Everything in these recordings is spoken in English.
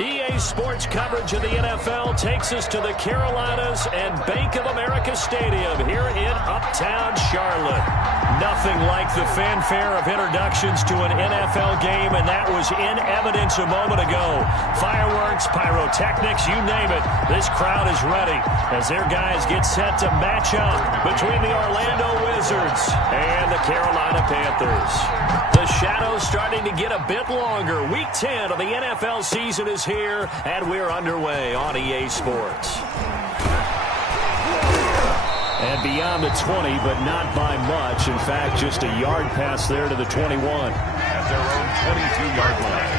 EA Sports coverage of the NFL takes us to the Carolinas and Bank of America Stadium here in Uptown Charlotte. Nothing like the fanfare of introductions to an NFL game, and that was in evidence a moment ago. Fireworks, pyrotechnics, you name it. This crowd is ready as their guys get set to match up between the Orlando Wizards and the Carolina Panthers. The shadow's starting to get a bit longer. Week 10 of the NFL season is here, and we're underway on EA Sports. And beyond the 20, but not by much. In fact, just a yard pass there to the 21. At their own 22-yard line.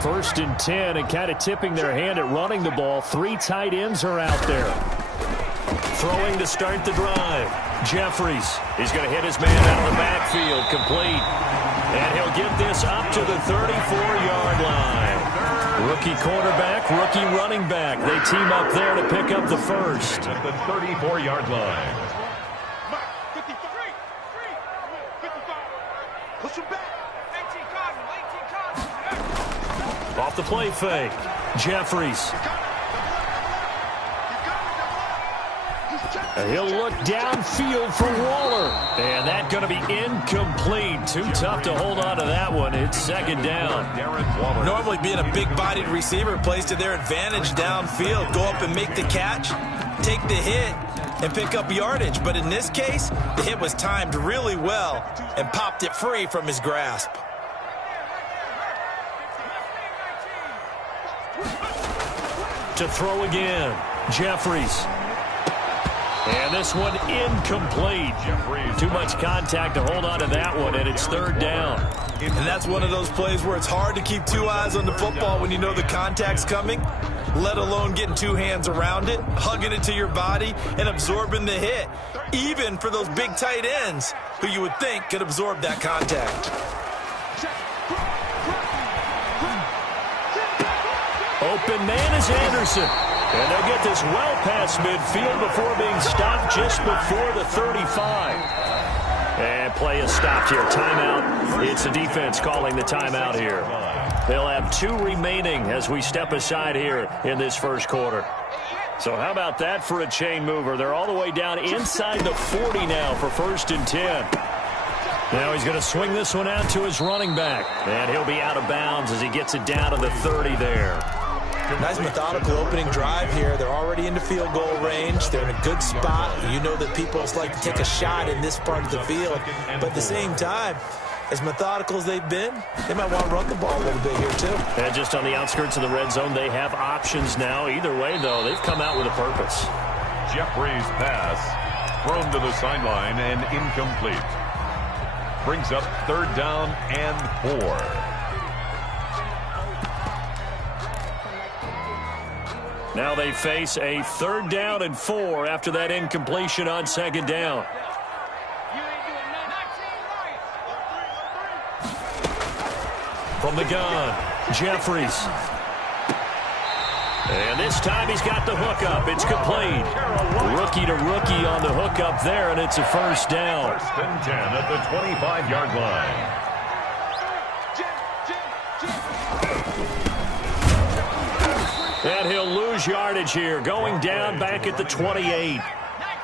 First and 10, and kind of tipping their hand at running the ball. 3 tight ends are out there. Throwing to start the drive. Jeffries. He's going to hit his man out of the backfield. Complete. And he'll get this up to the 34-yard line. Rookie quarterback, rookie running back. They team up there to pick up the first. At the 34-yard line. Push him back. Off the play fake. Jeffries. He'll look downfield for Waller. And that's going to be incomplete. Too tough to hold on to that one. It's second down. Normally being a big-bodied receiver plays to their advantage downfield. Go up and make the catch, take the hit, and pick up yardage. But in this case, the hit was timed really well and popped it free from his grasp. To throw again. Jeffries. And this one incomplete. Too much contact to hold on to that one, and it's third down. And that's one of those plays where it's hard to keep 2 eyes on the football when you know the contact's coming, let alone getting 2 hands around it, hugging it to your body, and absorbing the hit, even for those big tight ends who you would think could absorb that contact. Open man is Anderson. And they'll get this well past midfield before being stopped just before the 35. And play is stopped here. Timeout. It's the defense calling the timeout here. They'll have 2 remaining as we step aside here in this first quarter. So how about that for a chain mover? They're all the way down inside the 40 now for first and 10. Now he's going to swing this one out to his running back. And he'll be out of bounds as he gets it down to the 30 there. Nice methodical opening drive here. They're already into field goal range. They're in a good spot. You know that people like to take a shot in this part of the field. But at the same time, as methodical as they've been, they might want to run the ball a little bit here too. And just on the outskirts of the red zone, they have options now. Either way, though, they've come out with a purpose. Jeffries' pass thrown to the sideline and incomplete. Brings up third down and 4. Now they face a third down and 4 after that incompletion on second down. From the gun, Jeffries. And this time he's got the hookup. It's complete. Rookie to rookie on the hookup there, and it's a first down. First and 10 at the 25-yard line. And he'll lose yardage here, going down back at the 28.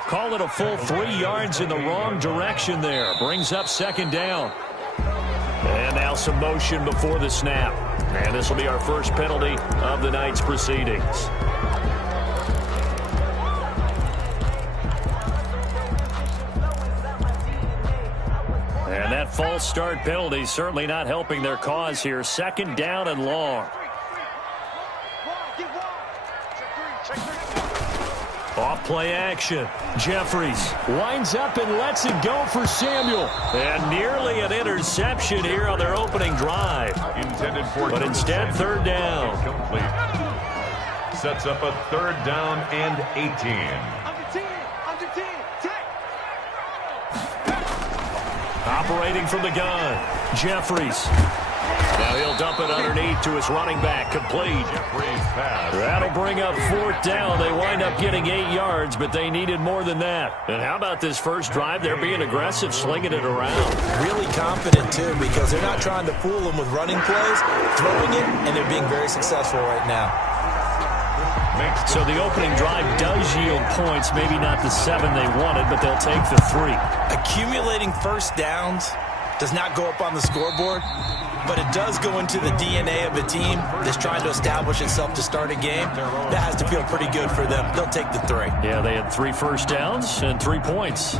Call it a full 3 yards in the wrong direction there. Brings up second down. And now some motion before the snap. And this will be our first penalty of the night's proceedings. And that false start penalty certainly not helping their cause here. Second down and long. Off play action. Jeffries winds up and lets it go for Samuel. And nearly an interception here on their opening drive. Intended for but instead, third down. Complete. Sets up a third down and 18. Operating from the gun. Jeffries. Now he'll dump it underneath to his running back. Complete. That'll bring up 4th down. They wind up getting 8 yards, but they needed more than that. And how about this first drive? They're being aggressive, slinging it around. Really confident, too, because they're not trying to fool them with running plays, throwing it, and they're being very successful right now. So the opening drive does yield points, maybe not the 7 they wanted, but they'll take the 3. Accumulating first downs does not go up on the scoreboard, but it does go into the DNA of a team that's trying to establish itself to start a game. That has to feel pretty good for them. They'll take the 3. Yeah, they had 3 first downs and 3 points.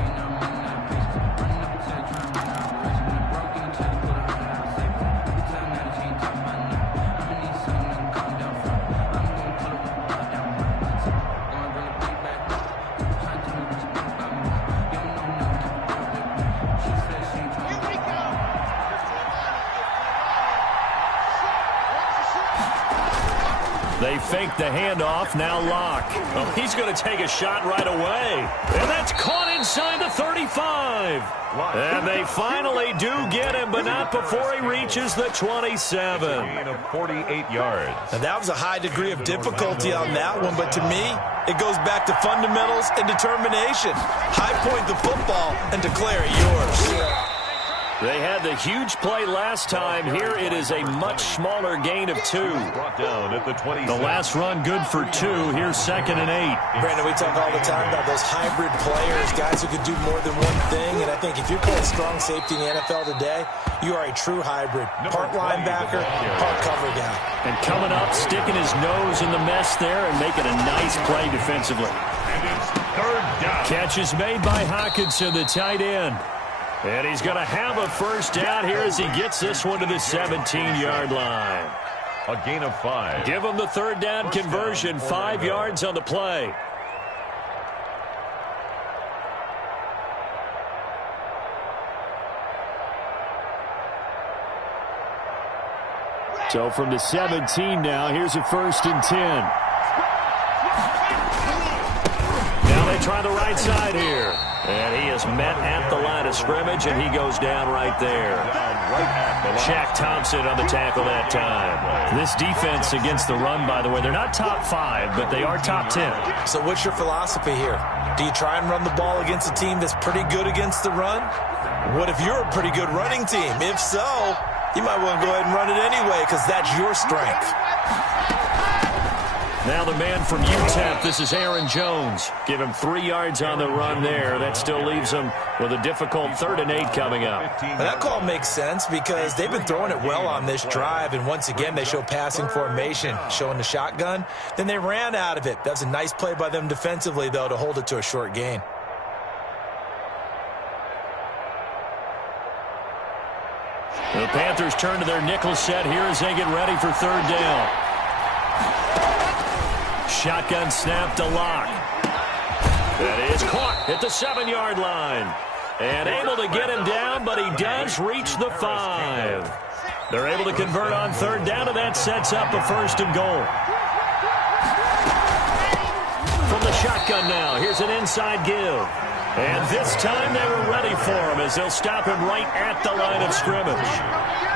They fake the handoff, now Locke. Oh, he's going to take a shot right away. And that's caught inside the 35. And they finally do get him, but not before he reaches the 27. Gain of 48 yards. Now, that was a high degree of difficulty on that one, but to me, it goes back to fundamentals and determination. High point the football and declare it yours. They had the huge play last time. Here it is a much smaller gain of 2. Brought down at the 20. The last run good for 2. Here's 2nd and 8. Brandon, we talk all the time about those hybrid players, guys who could do more than one thing. And I think if you're playing strong safety in the NFL today, you are a true hybrid. Part linebacker, part cover guy. And coming up, sticking his nose in the mess there and making a nice play defensively. And it's 3rd down. Catch is made by Hockenson, the tight end. And he's going to have a first down here as he gets this one to the 17-yard line. A gain of 5. Give him the 3rd down conversion, 5 yards on the play. So from the 17 now, here's a 1st and 10. Now they try the right side here. And he is met at the line of scrimmage, and he goes down right there. Shaq Thompson on the tackle that time. This defense against the run, by the way, they're not top 5, but they are top 10. So what's your philosophy here? Do you try and run the ball against a team that's pretty good against the run? What if you're a pretty good running team? If so, you might want to go ahead and run it anyway because that's your strength. Now the man from UTEP, this is Aaron Jones. Give him 3 yards on the run there. That still leaves him with a difficult 3rd and 8 coming up. Well, that call makes sense because they've been throwing it well on this drive, and once again they show passing formation, showing the shotgun. Then they ran out of it. That was a nice play by them defensively, though, to hold it to a short gain. The Panthers turn to their nickel set here as they get ready for 3rd down. Shotgun snap to Locke. That is caught at the 7-yard line. And able to get him down, but he does reach the 5. They're able to convert on 3rd down, and that sets up a 1st and goal. From the shotgun now, here's an inside give. And this time they were ready for him as they'll stop him right at the line of scrimmage.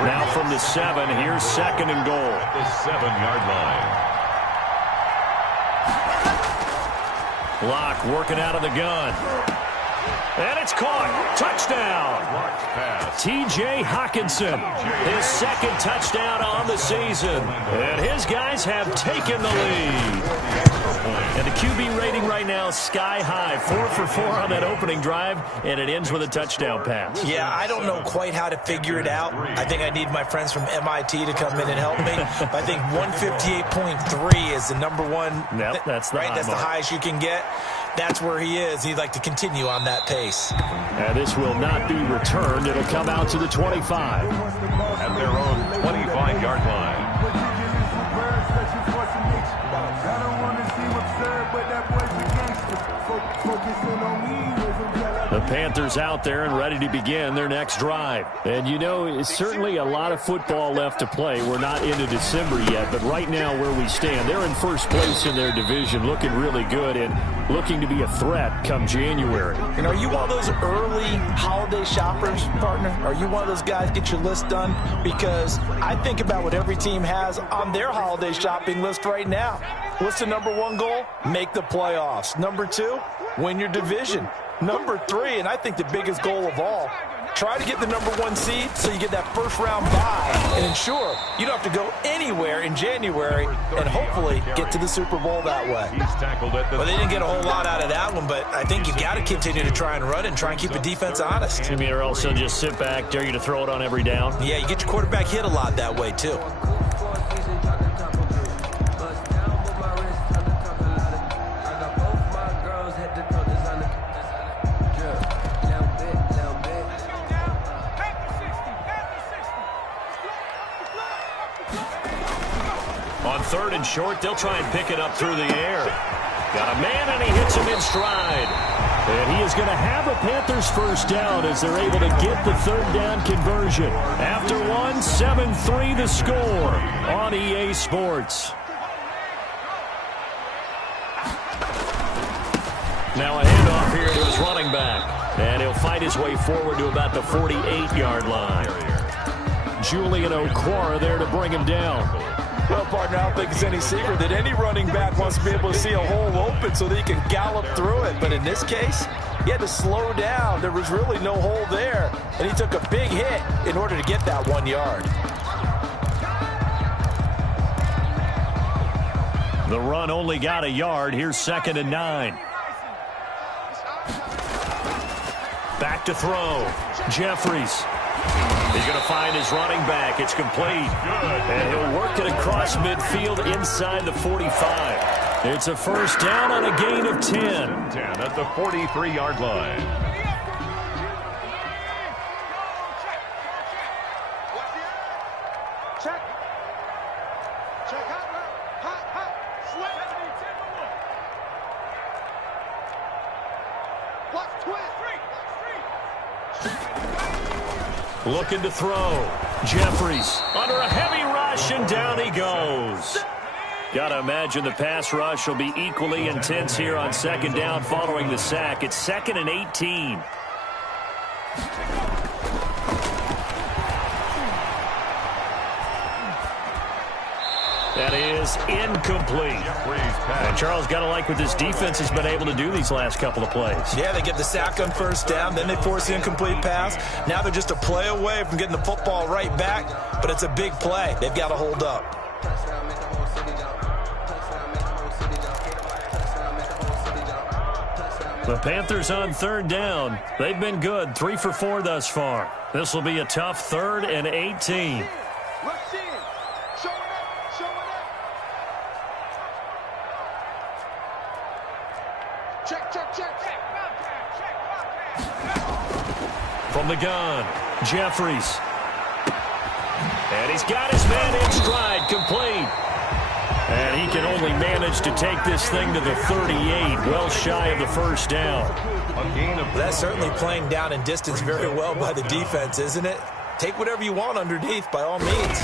Now from the 7, here's 2nd and goal. The 7-yard line. Locke working out of the gun. And it's caught. Touchdown. T.J. Hockenson. His 2nd touchdown on the season. And his guys have taken the lead. And the QB rating right now is sky high. 4 for 4 on that opening drive, and it ends with a touchdown pass. Yeah, I don't know quite how to figure it out. I think I need my friends from MIT to come in and help me. But I think 158.3 is the number one. Yep, that's the right. That's the highest you can get. That's where he is. He'd like to continue on that pace. And this will not be returned. It'll come out to the 25. At their own 25-yard line. The Panthers out there and ready to begin their next drive. And, you know, it's certainly a lot of football left to play. We're not into December yet, but right now where we stand, they're in first place in their division, looking really good and looking to be a threat come January. And are you one of those early holiday shoppers, partner? Are you one of those guys get your list done? Because I think about what every team has on their holiday shopping list right now. What's the number one goal? Make the playoffs. Number two, win your division. Number three, and I think the biggest goal of all, try to get the number one seed so you get that first round bye and ensure you don't have to go anywhere in January and hopefully get to the Super Bowl that way. Well, they didn't get a whole lot out of that one, but I think you got to continue to try and run and try and keep the defense honest. You mean, or else they'll just sit back, dare you to throw it on every down? Yeah, you get your quarterback hit a lot that way, too. On third and short, they'll try and pick it up through the air. Got a man, and he hits him in stride. And he is going to have a Panthers first down as they're able to get the third down conversion. After one, 7-3 the score on EA Sports. Now a handoff here to his running back. And he'll fight his way forward to about the 48-yard line. Julian Okwara there to bring him down. Well, partner, I don't think it's any secret that any running back wants to be able to see a hole open so that he can gallop through it. But in this case, he had to slow down. There was really no hole there. And he took a big hit in order to get that 1 yard. The run only got a yard. Here's 2nd and 9. Back to throw. Jeffries. He's going to find his running back. It's complete. And he'll work it across midfield inside the 45. It's a first down on a gain of 10. 10 at the 43-yard line. Check. Hot. Sweat. Watch twist. Looking to throw. Jeffries under a heavy rush, and down he goes. Got to imagine the pass rush will be equally intense here on 2nd down following the sack. It's 2nd and 18. That is incomplete. And Charles, got to like what this defense has been able to do these last couple of plays. Yeah, they get the sack on first down, then they force the incomplete pass. Now they're just a play away from getting the football right back, but it's a big play. They've got to hold up. The Panthers on 3rd down. They've been good, 3 for 4 thus far. This will be a tough 3rd and 18. From the gun, Jeffries. And he's got his man in stride, complete. And he can only manage to take this thing to the 38, well shy of the first down. That's certainly playing down in distance very well by the defense, isn't it? Take whatever you want underneath, by all means.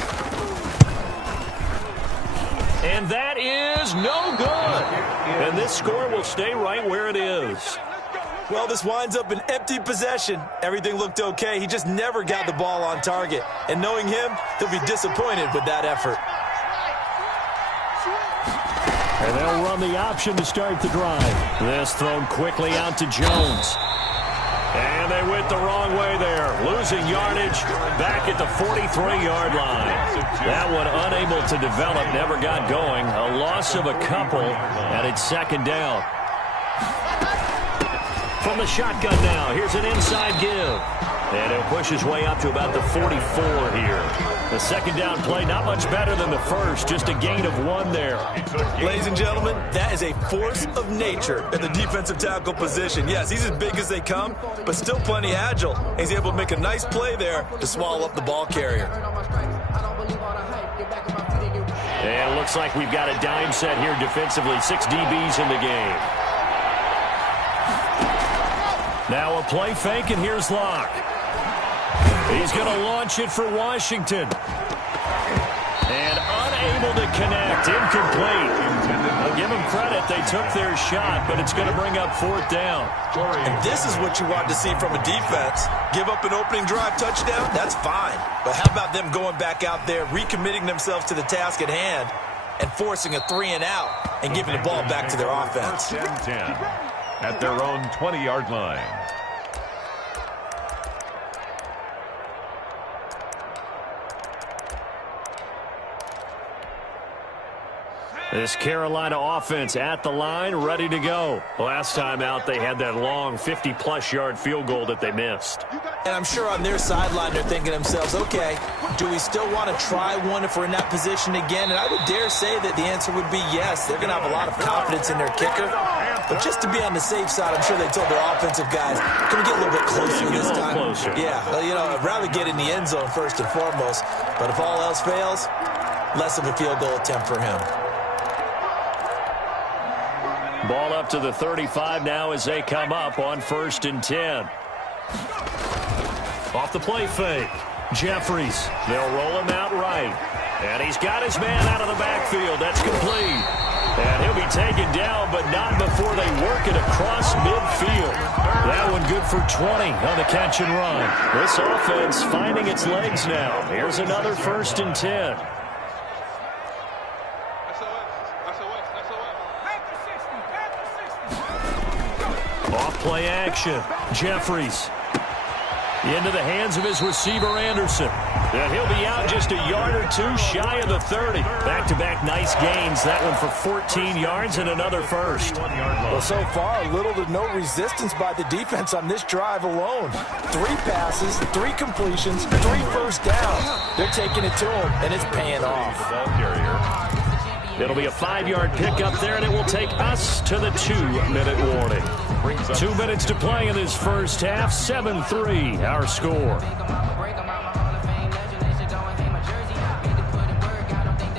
And that is no good. And this score will stay right where it is. Well, this winds up an empty possession. Everything looked okay. He just never got the ball on target. And knowing him, he'll be disappointed with that effort. And they'll run the option to start the drive. This thrown quickly out to Jones. And they went the wrong way there. Losing yardage back at the 43-yard line. That one unable to develop, never got going. A loss of a couple, and it's 2nd down. From the shotgun now, here's an inside give. And he'll push his way up to about the 44 here. The 2nd down play, not much better than the first, just a gain of 1 there. Ladies and gentlemen, that is a force of nature in the defensive tackle position. Yes, he's as big as they come, but still plenty agile. He's able to make a nice play there to swallow up the ball carrier. And it looks like we've got a dime set here defensively. 6 DBs in the game. Now a play fake, and here's Locke. He's going to launch it for Washington. And unable to connect. Incomplete. I'll give them credit. They took their shot, but it's going to bring up fourth down. And this is what you want to see from a defense. Give up an opening drive touchdown, that's fine. But how about them going back out there, recommitting themselves to the task at hand, and forcing a 3-and-out and giving the ball back to their offense. 10 at their own 20-yard line. This Carolina offense at the line, ready to go. Last time out, they had that long 50-plus yard field goal that they missed. And I'm sure on their sideline, they're thinking to themselves, okay, do we still want to try one if we're in that position again? And I would dare say that the answer would be yes. They're going to have a lot of confidence in their kicker. But just to be on the safe side, I'm sure they told their offensive guys, can we get a little bit closer this time? Closer. Yeah, well, you know, I'd rather get in the end zone first and foremost. But if all else fails, less of a field goal attempt for him. Ball up to the 35 now as they come up on 1st and 10. Off the play fake. Jeffries. They'll roll him out right. And he's got his man out of the backfield. That's complete. And he'll be taken down, but not before they work it across midfield. That one good for 20 on the catch and run. This offense finding its legs now. Here's another 1st and 10. Off-play action. Jeffries. Into the hands of his receiver, Anderson. And he'll be out just a yard or two shy of the 30. Back-to-back nice gains. That one for 14 yards and another first. Well, so far, little to no resistance by the defense on this drive alone. 3 passes, 3 completions, 3 first downs. They're taking it to him, and it's paying off. It'll be a 5-yard pickup there, and it will take us to the 2-minute warning. 2 minutes to play in this first half. 7-3, our score.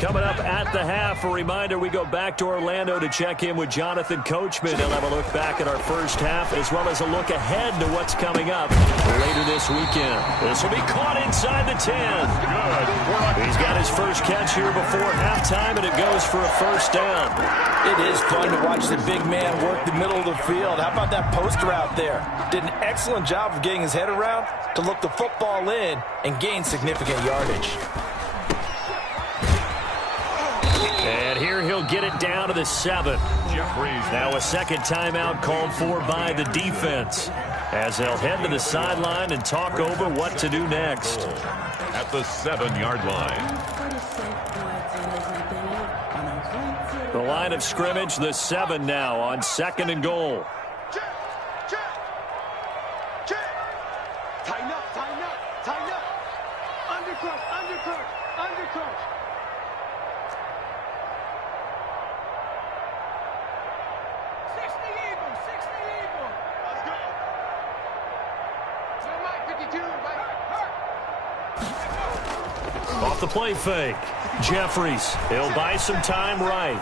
Coming up at the half, a reminder, we go back to Orlando to check in with Jonathan Coachman. He'll have a look back at our first half as well as a look ahead to what's coming up later this weekend. This will be caught inside the 10. He's got his first catch here before halftime, and it goes for a first down. It is fun to watch the big man work the middle of the field. How about that post route there? Did an excellent job of getting his head around to look the football in and gain significant yardage. And here he'll get it down to the 7. Now a second timeout called for by the defense as they'll head to the sideline and talk over what to do next. At the 7-yard line. The line of scrimmage, the 7 now on 2nd and goal. Tighten up, tighten up, tighten up. Undercrush, undercrush, undercrush. Off the play fake. Jeffries. He'll buy some time right.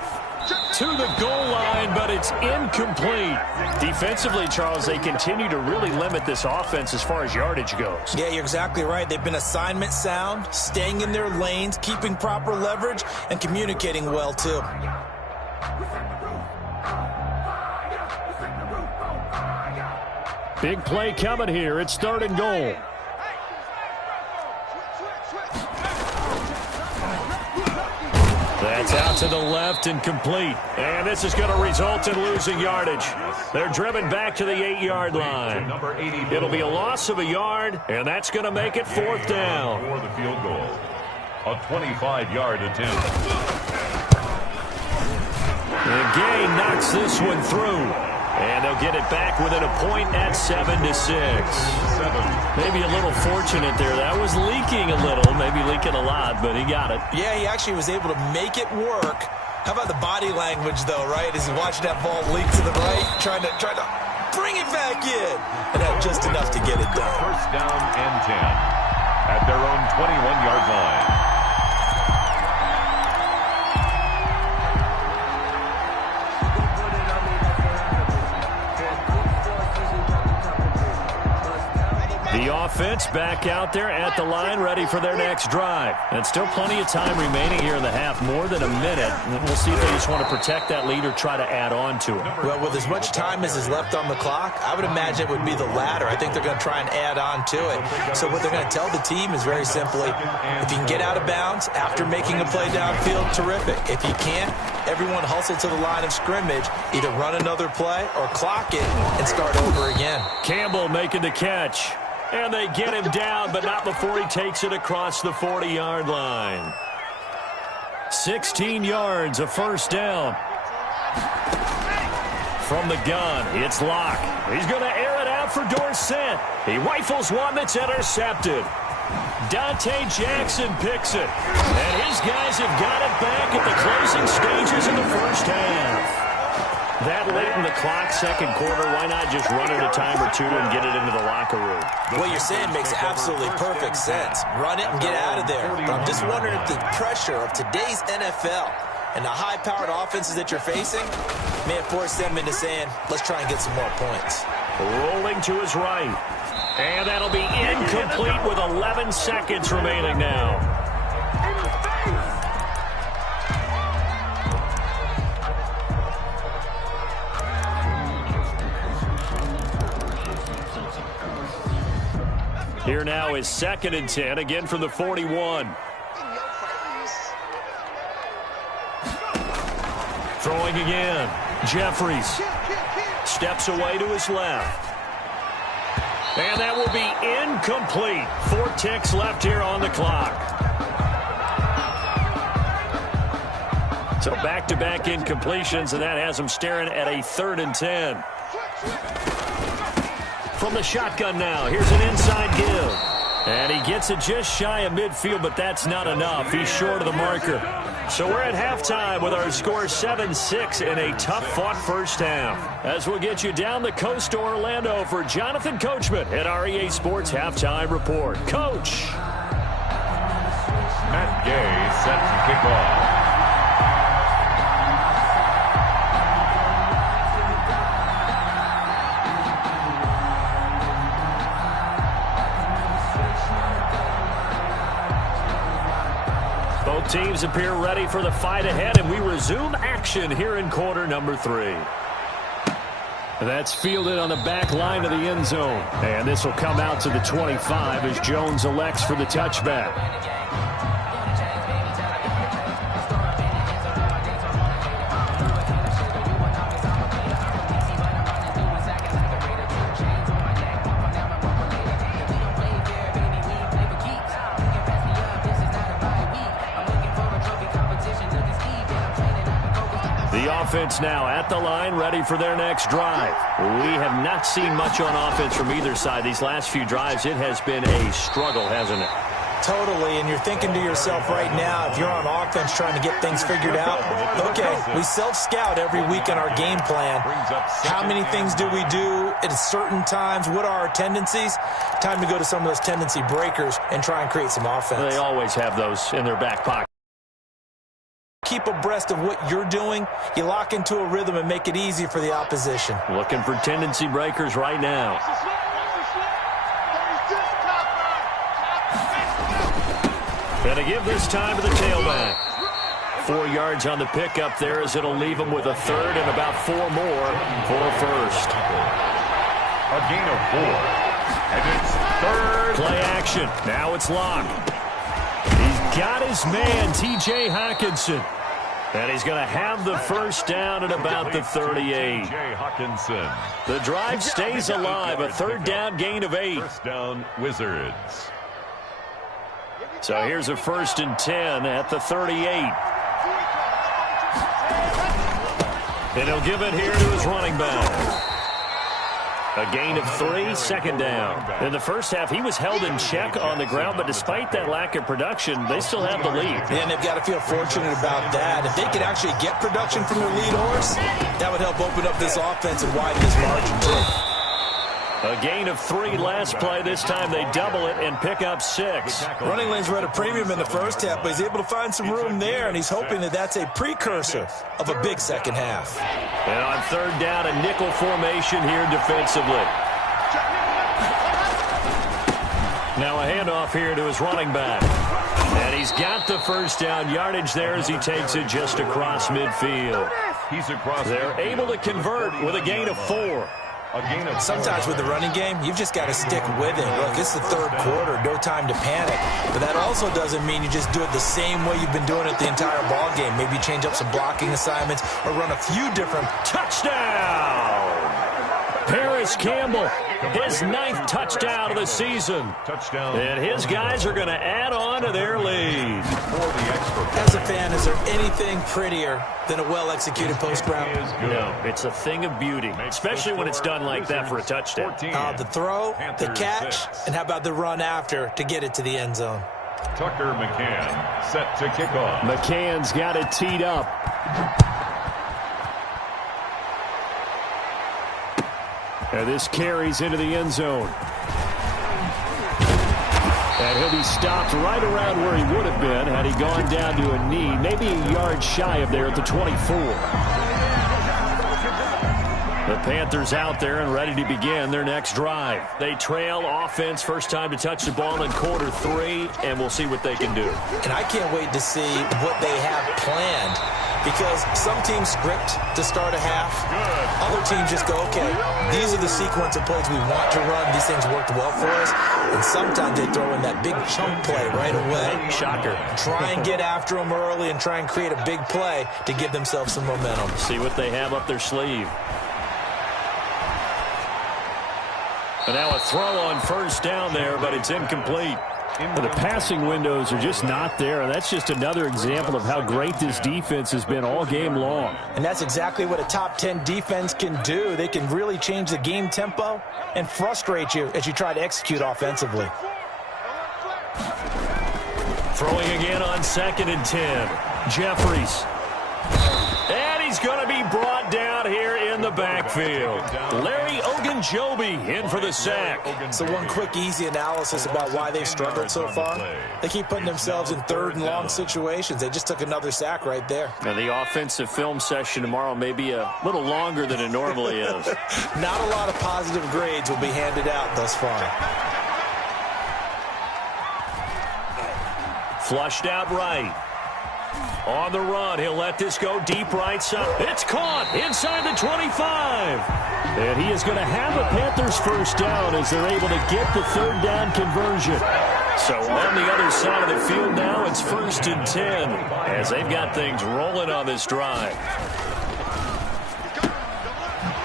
To the goal line, but it's incomplete. Defensively, Charles, they continue to really limit this offense as far as yardage goes. Yeah, you're exactly right. They've been assignment sound, staying in their lanes, keeping proper leverage, and communicating well, too. Big play coming here. It's 3rd and goal. That's out to the left and complete. And this is going to result in losing yardage. They're driven back to the 8-yard line. It'll be a loss of a yard, and that's going to make it 4th down. For the field goal. A 25-yard attempt. The gain knocks this one through. And they'll get it back within a point at 7-6. Maybe a little fortunate there. That was leaking a little, maybe leaking a lot, but he got it. Yeah, he actually was able to make it work. How about the body language, though, right? As he watched that ball leak to the right, trying to bring it back in. And had just enough to get it done. First down and 10 at their own 21-yard line. offense back out there at the line, ready for their next drive. And still plenty of time remaining here in the half, more than a minute. And we'll see if they just want to protect that lead or try to add on to it. Well, with as much time as is left on the clock, I would imagine it would be the latter. I think they're going to try and add on to it. So what they're going to tell the team is very simply, if you can get out of bounds after making a play downfield, terrific. If you can't, everyone hustle to the line of scrimmage, either run another play or clock it and start over again. Campbell making the catch. And they get him down, but not before he takes it across the 40-yard line. 16 yards, a first down. From the gun, it's Locke. He's going to air it out for Dorsett. He rifles one that's intercepted. Dante Jackson picks it. And his guys have got it back at the closing stages of the first half. That late in the clock, second quarter, why not just run it a time or two and get it into the locker room? What you're saying makes absolutely perfect sense. Run it and get out of there. But I'm just wondering if the pressure of today's NFL and the high-powered offenses that you're facing may have forced them into saying, let's try and get some more points. Rolling to his right. And that'll be incomplete with 11 seconds remaining now. Here now is 2nd and 10, again from the 41. Throwing again. Jeffries steps away to his left. And that will be incomplete. 4 ticks left here on the clock. So back-to-back incompletions, and that has him staring at a 3rd and 10. From the shotgun now, here's an inside give. And he gets it just shy of midfield, but that's not enough. He's short of the marker. So we're at halftime with our score 7-6 in a tough-fought first half. As we'll get you down the coast to Orlando for Jonathan Coachman at our EA Sports Halftime Report. Coach. Matt Gay set to kick off. Both teams appear ready for the fight ahead, and we resume action here in quarter number 3. That's fielded on the back line of the end zone. And this will come out to the 25 as Jones elects for the touchback. Offense now at the line, ready for their next drive. We have not seen much on offense from either side. These last few drives, it has been a struggle, hasn't it? Totally, and you're thinking to yourself right now, if you're on offense trying to get things figured out, okay, we self-scout every week in our game plan. How many things do we do at certain times? What are our tendencies? Time to go to some of those tendency breakers and try and create some offense. They always have those in their back pocket. Keep abreast of what you're doing. You lock into a rhythm and make it easy for the opposition. Looking for tendency breakers right now. And to give this time to the tailback. 4 yards on the pickup there as it'll leave him with a 3rd and about 4 more for a first. A gain of 4. And it's 3rd. Play action. Now it's Locke. He's got his man, T.J. Hawkinson. And he's going to have the first down at about the 38. T.J. Hawkinson. The drive stays alive. A 3rd down gain of 8. First down, Wizards. So here's a 1st and 10 at the 38. And he'll give it here to his running back. A gain of 3, 2nd down. In the first half, he was held in check on the ground, but despite that lack of production, they still have the lead. And they've got to feel fortunate about that. If they could actually get production from their lead horse, that would help open up this offense and widen this margin too. A gain of 3 last play. This time they double it and pick up 6. Running lanes were at a premium in the first half, but he's able to find some room there, and he's hoping that that's a precursor of a big second half. And on 3rd down, a nickel formation here defensively. Now a handoff here to his running back. And he's got the first down yardage there as he takes it just across midfield. He's across. They're able to convert with a gain of 4. Sometimes with the running game, you've just got to stick with it. Look, it's the third quarter, no time to panic. But that also doesn't mean you just do it the same way you've been doing it the entire ball game. Maybe change up some blocking assignments or run a few different. Touchdown! Paris Campbell, his 9th touchdown of the season. Touchdown. And his guys are going to add on to their lead. As a fan, is there anything prettier than a well-executed post route? No, it's a thing of beauty, especially when it's done like that for a touchdown. The throw, the catch, and how about the run after to get it to the end zone? Tucker McCann set to kick off. McCann's got it teed up. And this carries into the end zone. And he'll be stopped right around where he would have been had he gone down to a knee, maybe a yard shy of there at the 24. The Panthers out there and ready to begin their next drive. They trail offense, first time to touch the ball in quarter 3, and we'll see what they can do. And I can't wait to see what they have planned, because some teams script to start a half. Other teams just go, okay, these are the sequence of plays we want to run. These things worked well for us. And sometimes they throw in that big chunk play right away. Shocker. Try and get after them early and try and create a big play to give themselves some momentum. See what they have up their sleeve. And now a throw on first down there, but it's incomplete. The passing windows are just not there, and that's just another example of how great this defense has been all game long. And that's exactly what a top 10 defense can do. They can really change the game tempo and frustrate you as you try to execute offensively. Throwing again on 2nd and 10. Jeffries. And he's going to be brought down here in the backfield. Larry Ogunjobi in for the sack. So one quick, easy analysis about why they've struggled so far. They keep putting themselves in 3rd and long situations. They just took another sack right there. And the offensive film session tomorrow may be a little longer than it normally is. Not a lot of positive grades will be handed out thus far. Flushed out right. On the run, he'll let this go deep right side. It's caught inside the 25. And he is going to have a Panthers first down as they're able to get the 3rd down conversion. So on the other side of the field now, it's 1st and 10 as they've got things rolling on this drive.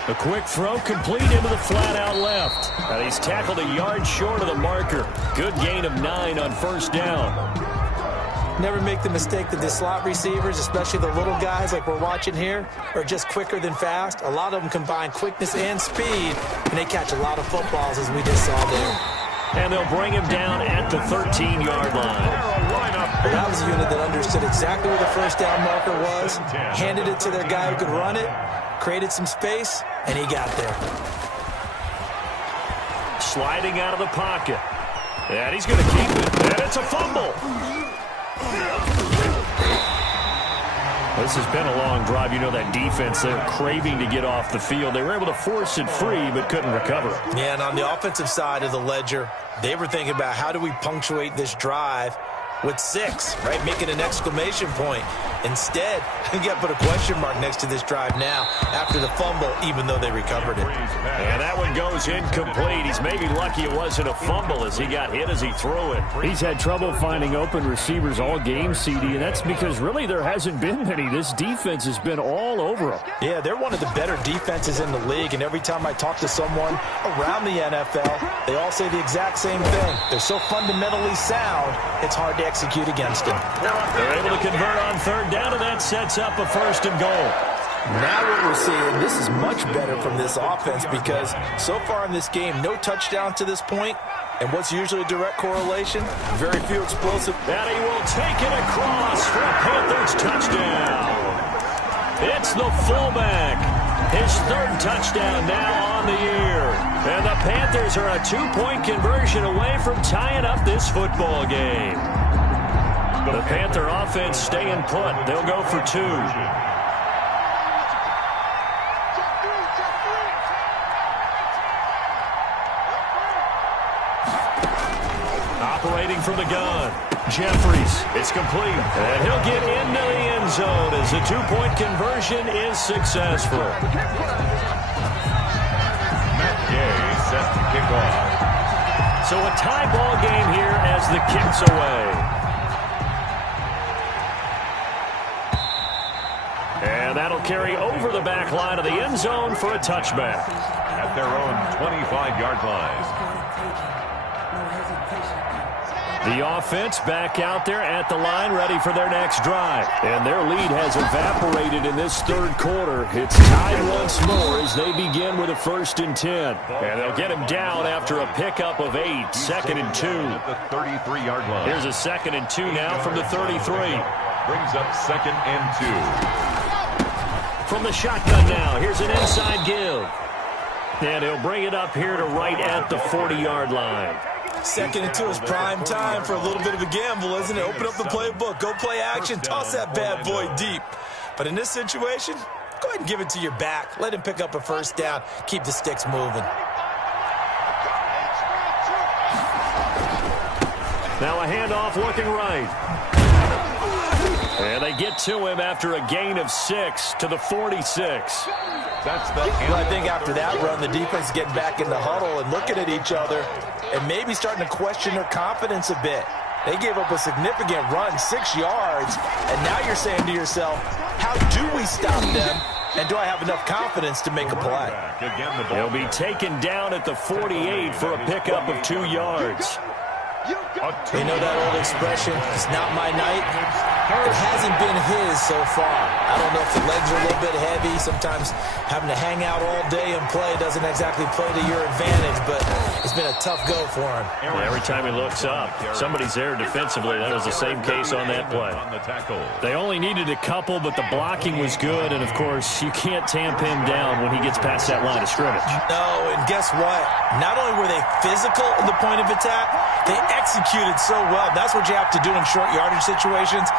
A quick throw complete into the flat out left. And he's tackled a yard short of the marker. Good gain of 9 on first down. Never make the mistake that the slot receivers, especially the little guys like we're watching here, are just quicker than fast. A lot of them combine quickness and speed, and they catch a lot of footballs, as we just saw there. And they'll bring him down at the 13-yard line. Well, that was a unit that understood exactly where the first down marker was, handed it to their guy who could run it, created some space, and he got there. Sliding out of the pocket. And he's going to keep it. And it's a fumble. This has been a long drive. You know that defense, they're craving to get off the field. They were able to force it free, but couldn't recover. Yeah, and on the offensive side of the ledger, they were thinking about how do we punctuate this drive with 6, right? Making an exclamation point. Instead, you got to put a question mark next to this drive now after the fumble, even though they recovered it. And that one goes incomplete. He's maybe lucky it wasn't a fumble as he got hit as he threw it. He's had trouble finding open receivers all game, CD, and that's because really there hasn't been many. This defense has been all over them. Yeah, they're one of the better defenses in the league, and every time I talk to someone around the NFL, they all say the exact same thing. They're so fundamentally sound, it's hard to execute against them. They're able to convert on 3rd down, and that sets up a 1st and goal. Now what we're seeing, this is much better from this offense because so far in this game, no touchdowns to this point, and what's usually a direct correlation, very few explosive. And he will take it across for a Panthers touchdown. It's the fullback. His 3rd touchdown now on the year. And the Panthers are a 2-point conversion away from tying up this football game. The Panther offense staying put. They'll go for 2. operating from the gun. Jeffries, it's complete. And he'll get into the end zone as the two-point conversion is successful. Matt Gay set to kick off. So a tie ball game here as the kick's away. And that'll carry over the back line of the end zone for a touchback. At their own 25-yard line. The offense back out there at the line, ready for their next drive. And their lead has evaporated in this third quarter. It's tied once more as they begin with a 1st and 10. And they'll get him down after a pickup of 8, 2nd and 2. At the 33-yard line. Here's a 2nd and 2 now from the 33. Brings up 2nd and 2. From the shotgun now, here's an inside give. And he'll bring it up here to right at the 40-yard line. 2nd and 2 is prime time for a little bit of a gamble, isn't it? Open up the playbook, go play action, toss that bad boy deep. But in this situation, go ahead and give it to your back. Let him pick up a 1st down. Keep the sticks moving. Now a handoff looking right. And they get to him after a gain of 6 to the 46. That's the well, I think after that run, the defense is getting back in the huddle and looking at each other and maybe starting to question their confidence a bit. They gave up a significant run, 6 yards, and now you're saying to yourself, how do we stop them? And do I have enough confidence to make a play? He'll be taken down at the 48 for a pickup of 2 yards. You know that old expression, it's not my night? It hasn't been his so far. I don't know if the legs are a little bit heavy. Sometimes having to hang out all day and play doesn't exactly play to your advantage, but it's been a tough go for him. Yeah, every time he looks up, somebody's there defensively. That was the same case on that play. They only needed a couple, but the blocking was good, and, of course, you can't tamp him down when he gets past that line of scrimmage. No, and guess what? Not only were they physical in the point of attack, they executed so well. That's what you have to do in short yardage situations.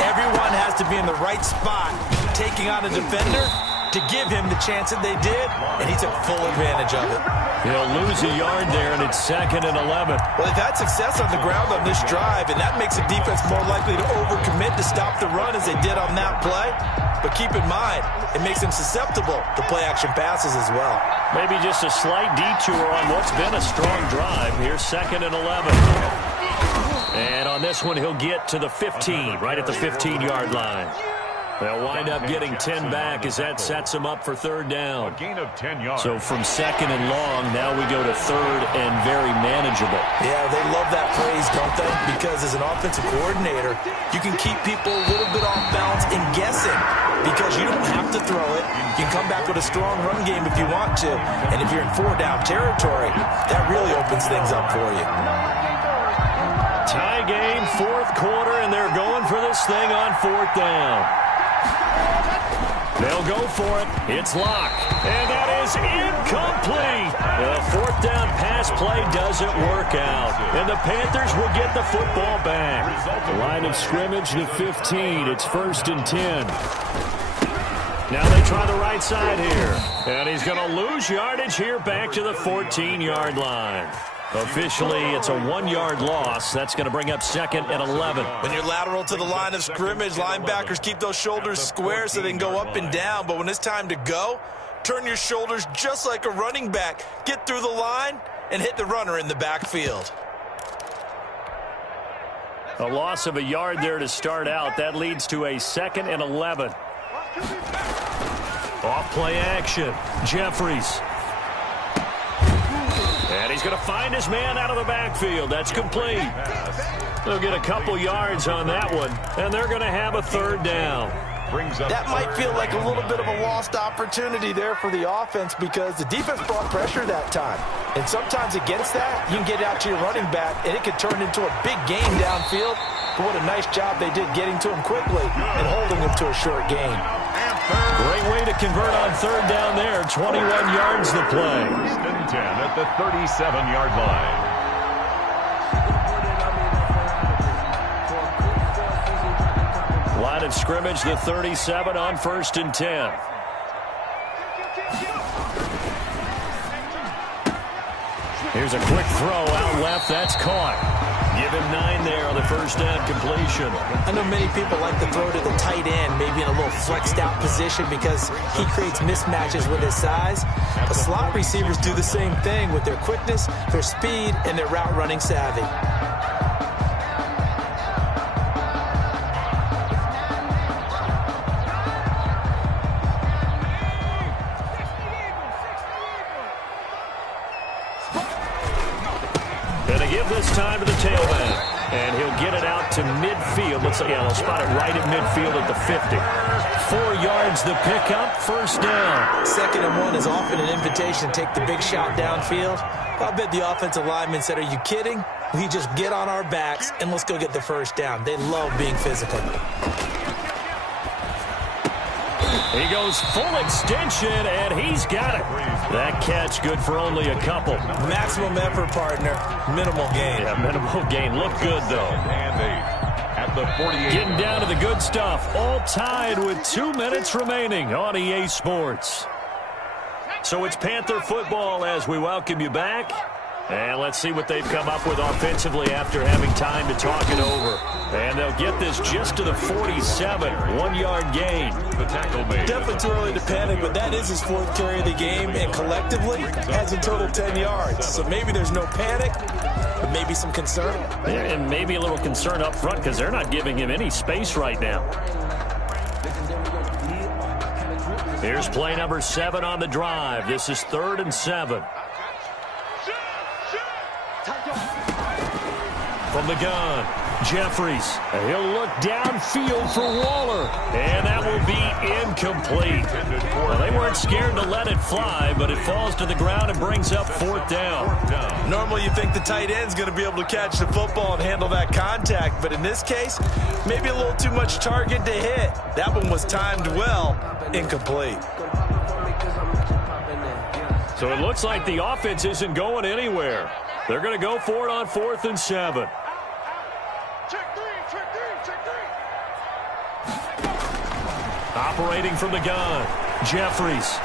Everyone has to be in the right spot, taking on a defender to give him the chance that they did, and he took full advantage of it. He'll lose a yard there, and it's 2nd and 11. Well, they've had success on the ground on this drive, and that makes the defense more likely to overcommit to stop the run as they did on that play. But keep in mind, it makes them susceptible to play-action passes as well. Maybe just a slight detour on what's been a strong drive. Here's 2nd and 11. And on this one, he'll get to the 15, right at the 15-yard line. They'll wind up getting 10 back as that sets them up for 3rd down. A gain of 10 yards. So from 2nd and long, now we go to 3rd and very manageable. Yeah, they love that phrase, don't they? Because as an offensive coordinator, you can keep people a little bit off balance and guessing because you don't have to throw it. You can come back with a strong run game if you want to. And if you're in 4-down territory, that really opens things up for you. Tie game, 4th quarter, and they're going for this thing on 4th down. They'll go for it. It's Locke. And that is incomplete. The 4th down pass play doesn't work out. And the Panthers will get the football back. Line of scrimmage to 15. It's 1st and 10. Now they try the right side here. And he's going to lose yardage here back to the 14-yard line. Officially, it's a 1-yard loss. That's going to bring up 2nd and 11. When you're lateral to the line of scrimmage, linebackers keep those shoulders square so they can go up and down. But when it's time to go, turn your shoulders just like a running back. Get through the line and hit the runner in the backfield. A loss of a yard there to start out. That leads to a 2nd and 11. Off play action. Jeffries. And he's going to find his man out of the backfield. That's complete. They'll get a couple yards on that one, and they're going to have a 3rd down. That might feel like a little bit of a lost opportunity there for the offense because the defense brought pressure that time. And sometimes against that, you can get out to your running back, and it could turn into a big game downfield. But what a nice job they did getting to him quickly and holding him to a short gain. Great way to convert on 3rd down there. 21 yards to play. 10 at the 37-yard line. Line of scrimmage, the 37 on 1st and 10. Here's a quick throw out left. That's caught. Give him 9 there on the first down completion. I know many people like to throw to the tight end, maybe in a little flexed out position because he creates mismatches with his size. The slot receivers do the same thing with their quickness, their speed, and their route running savvy. Gonna give this time to the tailback. And he'll get it out to midfield. Looks like, yeah, they'll spot it right at midfield at the 50. 4 yards the pickup, first down. 2nd and 1 is often an invitation to take the big shot downfield. I bet the offensive lineman said, are you kidding? We just get on our backs and let's go get the first down. They love being physical. He goes full extension, and he's got it. That catch good for only a couple. Maximum effort, partner. Minimal gain. Yeah, minimal gain. Look good, though. And 8 at the 48. Getting down to the good stuff. All tied with 2 minutes remaining on EA Sports. So it's Panther football as we welcome you back. And let's see what they've come up with offensively after having time to talk it over. And they'll get this just to the 47, 1-yard gain. The tackle made. Definitely too early to panic, but that is his 4th carry of the game, and collectively has a total 10 yards. So maybe there's no panic, but maybe some concern. And maybe a little concern up front because they're not giving him any space right now. Here's play number 7 on the drive. This is 3rd and 7. From the gun, Jeffries. He'll look downfield for Waller. And that will be incomplete. Well, they weren't scared to let it fly, but it falls to the ground and brings up 4th down. Normally you think the tight end's going to be able to catch the football and handle that contact, but in this case, maybe a little too much target to hit. That one was timed well, incomplete. So it looks like the offense isn't going anywhere. They're going to go for it on 4th and 7. Operating from the gun, Jeffries.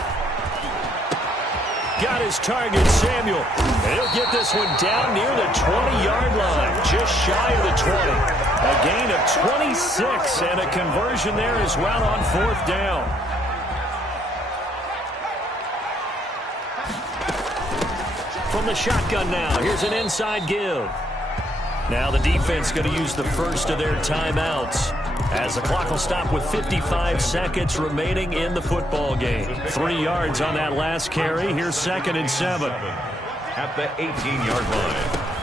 Got his target, Samuel. And he'll get this one down near the 20-yard line, just shy of the 20. A gain of 26 and a conversion there as well on 4th down. From the shotgun now, here's an inside give. Now the defense going to use the first of their timeouts as the clock will stop with 55 seconds remaining in the football game. 3 yards on that last carry. Here's 2nd and 7. At the 18-yard line.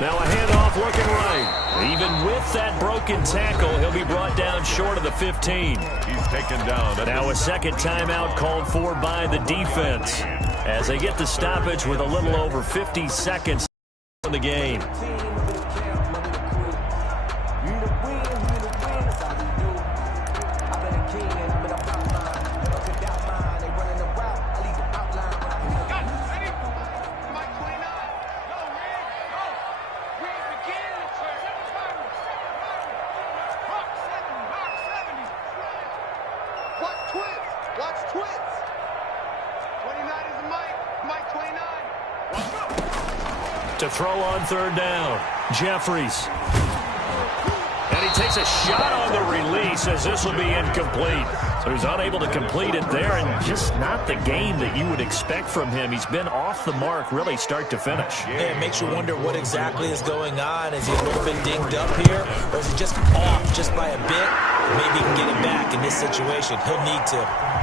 Now a handoff looking right. Even with that broken tackle, he'll be brought down short of the 15. He's taken down. Now a second timeout called for by the defense as they get the stoppage with a little over 50 seconds in the game. To throw on 3rd down, Jeffries. And he takes a shot on the release as this will be incomplete. So he's unable to complete it there, and just not the game that you would expect from him. He's been off the mark really start to finish. Yeah, it makes you wonder what exactly is going on. Is he a little bit dinged up here, or is he just off just by a bit? Maybe he can get it back in this situation. He'll need to.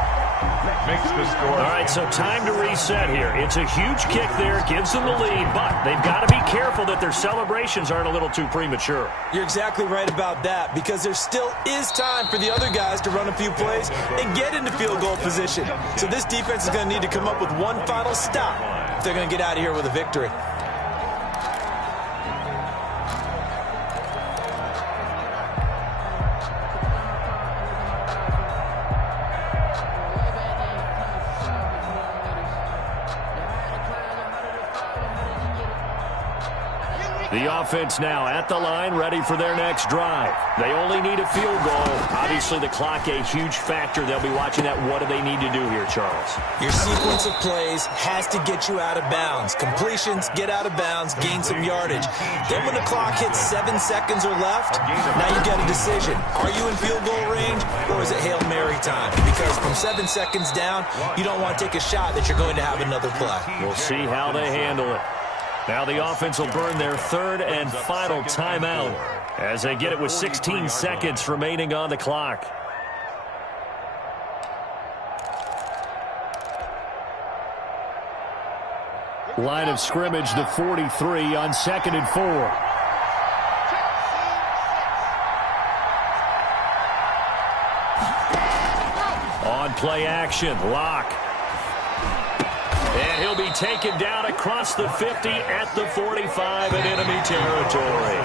Makes the score. All right, so time to reset here. It's a huge kick there, gives them the lead, but they've got to be careful that their celebrations aren't a little too premature. You're exactly right about that, because there still is time for the other guys to run a few plays and get into field goal position. So this defense is going to need to come up with one final stop if they're going to get out of here with a victory. Here we The offense now at the line, ready for their next drive. They only need a field goal. Obviously, the clock a huge factor. They'll be watching that. What do they need to do here, Charles? Your sequence of plays has to get you out of bounds. Completions, get out of bounds, gain some yardage. Then when the clock hits 7 seconds or left, now you get a decision. Are you in field goal range, or is it Hail Mary time? Because from 7 seconds down, you don't want to take a shot that you're going to have another play. We'll see how they handle it. Now the offense will burn their third and final timeout as they get it with 16 seconds remaining on the clock. Line of scrimmage, the 43 on 2nd and 4. On play action, Locke. And he'll be taken down across the 50 at the 45 in enemy territory.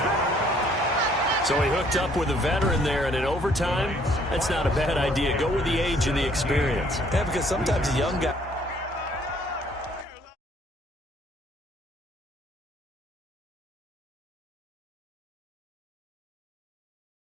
So he hooked up with a veteran there, and in overtime, that's not a bad idea. Go with the age and the experience. Yeah, because sometimes a young guy...